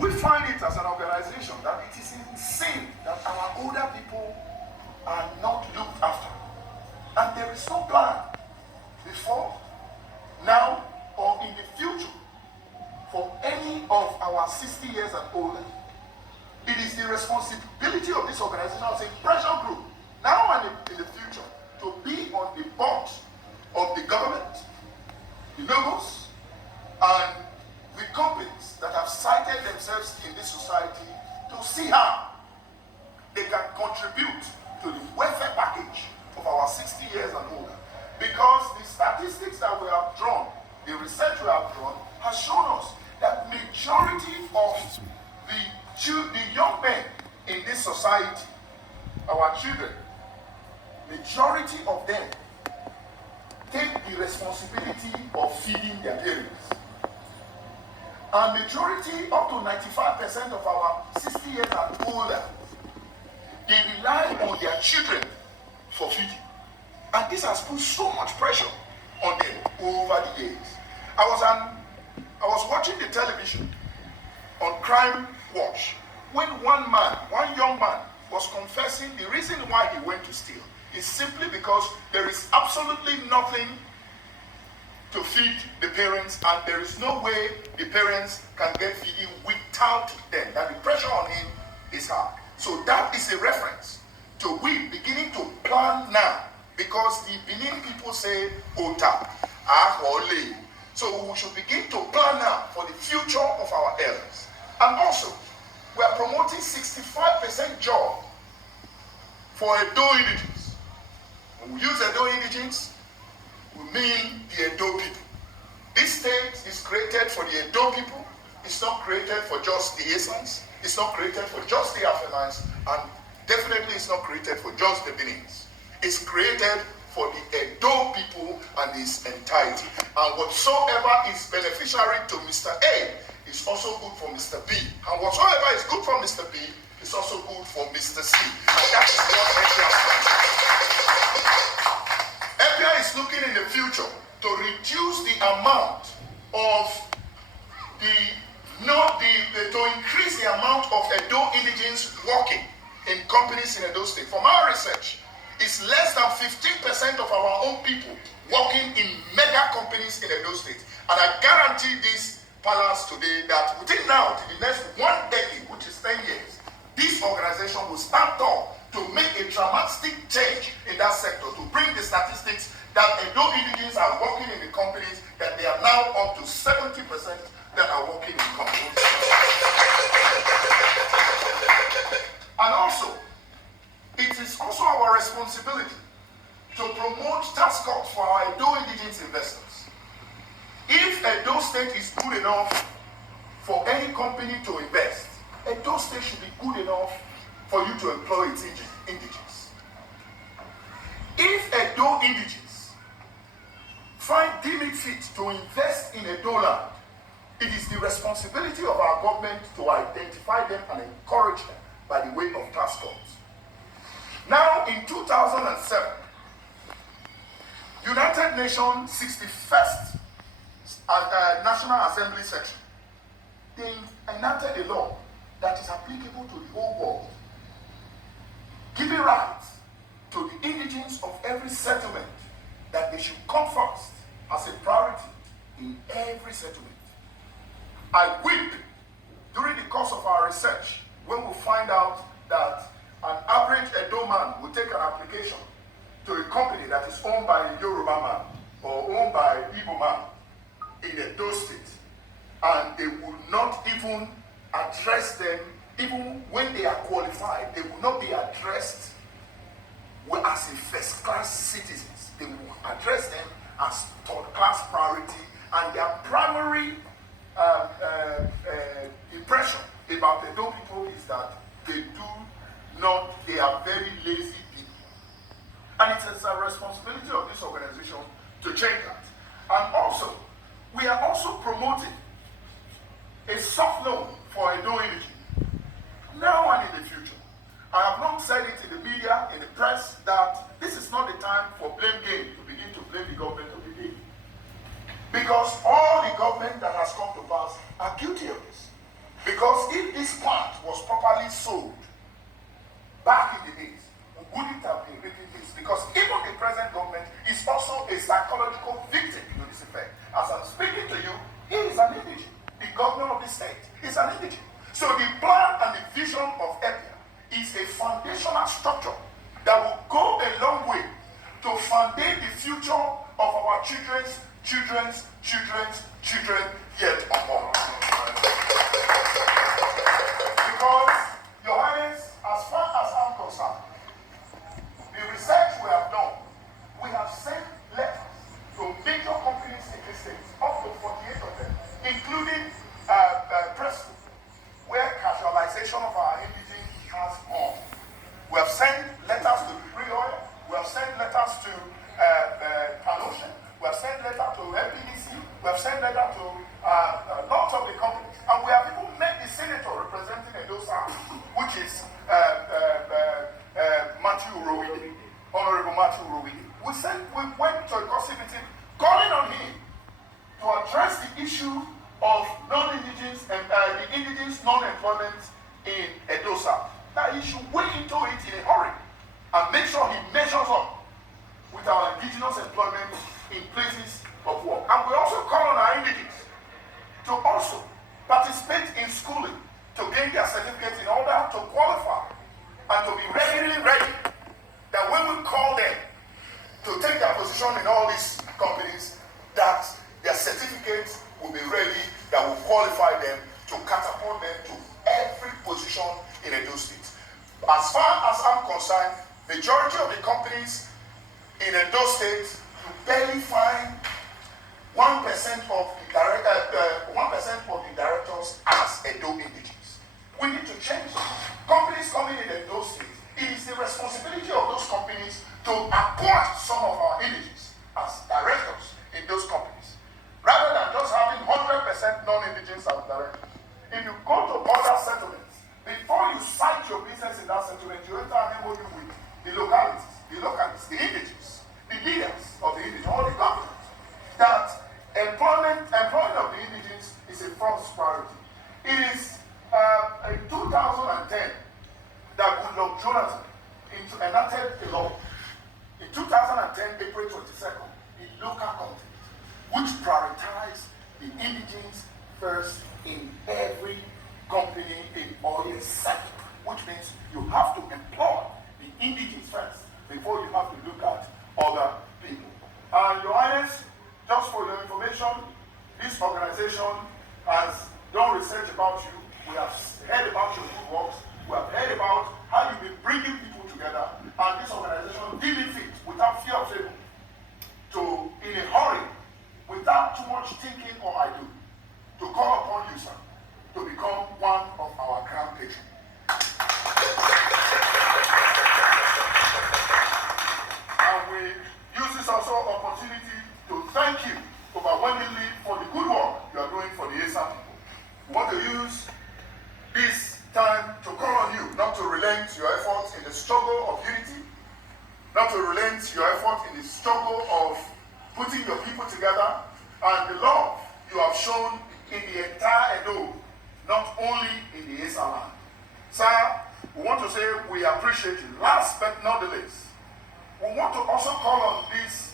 We find it as an organization that it is insane that our older people are not looked after. And there is no plan before, now, or in the future for any of our 60 years and older. It is the responsibility of this organization as a pressure group, now and in the future, to be on the board of the government, the logos, and the companies that have cited themselves in this society to see how they can contribute to the welfare package of our 60 years and older. Because the statistics that we have drawn, the research we have drawn, has shown us that majority of the young men in this society, our children, majority of them take the responsibility of feeding their parents. And majority, up to 95% of our 60 years and older, they rely on their children for feeding. And this has put so much pressure on them over the years. I was watching the television on Crime Watch when one young man was confessing the reason why he went to steal is simply because there is absolutely nothing to feed the parents, and there is no way the parents can get feeding without them, that the pressure on him is hard. So that is a reference to we beginning to plan now, because the Benin people say Ota, Ahole. So we should begin to plan now for the future of our elders. And also, we are promoting 65% job for Edo Indigenous. When we use Edo Indigenous, we mean the Edo people. This state is created for the Edo people. It's not created for just the ESANs. It's not created for just the Africans. And definitely it's not created for just the Benins. It's created for the Edo people and its entirety. And whatsoever is beneficiary to Mr. A is also good for Mr. B. And whatsoever is good for Mr. B is also good for Mr. C. And that is what EPIA stands for. EPIA is looking in the future to reduce the amount of to increase the amount of Edo Indigenous working in companies in Edo State. From our research, it's less than 15% of our own people working in mega companies in Edo State. And I guarantee this palace today that within now to the next 1 decade, which is 10 years, this organization will stand tall to make a dramatic change in that sector, to bring the statistics that Edo Indigenous are working in the companies, that they are now up to 70% that are working in companies. And also, it is also our responsibility to promote tax cuts for our Edo Indigenous investors. If Edo State is good enough for any company to invest, Edo State should be good enough for you to employ its indigenous. If Edo Indigenous deem it fit to invest in Edo land, it is the responsibility of our government to identify them and encourage them by the way of tax cuts. Now, in 2007, United Nations 61st National Assembly section, they enacted a law that is applicable to the whole world, giving rights to the indigenes of every settlement that they should come first as a priority in every settlement. I weep during the course of our research when we find out that an average Edo man will take an application to a company that is owned by a Yoruba man or owned by an Igbo man in Edo State, and they will not even address them. Even when they are qualified, they will not be addressed as a first-class citizens. They will address them as third-class priority, and their primary impression about the Edo people is that they are very lazy people. And it is a responsibility of this organization to change that. And also, we are also promoting a soft loan for Edo Energy, now and in the future. I have long said it in the media, in the press, that this is not the time for blame game to begin to blame the government of the day. Because all the government that has come to pass are guilty of this. Because Because if this plant was properly sold back in the days, we wouldn't have been reading this. Because even the present government is also a psychological victim to this effect. As I'm speaking to you, he is an indigene. The governor of the state is an indigene. So the plan and the vision of EPIA is a foundational structure that will go a long way to foundate the future of our children's children yet unborn. Because, Your Highness, as far as I'm concerned, the research we have done, we have sent letters to major companies in the states, up to 48 of them, including Preston, where casualization of our indigenous has gone. We have sent letters to Pre-Oil, we have sent letters to Panocean, we have sent letters to LPDC, we have sent letters to lots of the companies, and we have even met the senator representing Edo South, which is Honorable Matthew Rowidi. We went to a course meeting calling on him to address the issue of non-indigenous and the indigenous non-employment in Edo South. That he should wade into it in a hurry and make sure he measures up with our indigenous employment in places of work. And we also call on our indigenous to also participate in schooling to gain their certificates in order to qualify and to be ready that when we call them to take their position in all these companies, that their certificates will be ready, that will qualify them to catapult them to every position in Edo State. As far as I'm concerned, majority of the companies in Edo State, you barely find 1% of the directors as Edo indigenous. We need to change it. Companies coming in Edo State, it is the responsibility of those companies to appoint some of our indigenous as directors in those companies, rather than just having 100% non-indigenous as directors. If you go to other settlements, before you cite your business in that settlement, you enter an MOU with the localities, the indigenous, the leaders of the indigenous, or the government, that employment of the indigenous is a first priority. It is in 2010 that Goodluck Jonathan enacted a law. In 2010, April 22nd, the local content, which prioritized the indigenous first in every company in oil sector, which means you have to employ the indigenous first before you have to look at other people. And Your Highness, just for your information, this organization has done research about you. We have heard about your good works. We have heard about how you've been bringing people together. And this organization did it fit without fear of failure to, in a hurry, without too much thinking or ado, to call upon you, sir, to become one of our grand patrons. And we use this also opportunity to thank you overwhelmingly for the good work you are doing for the ESAN people. We want to use this time to call on you not to relent your efforts in the struggle of unity, not to relent your efforts in the struggle of putting your people together, and the love you have shown in the entire Edo, not only in the ESAN land. Sir, we want to say we appreciate you. Last but not the least, we want to also call on this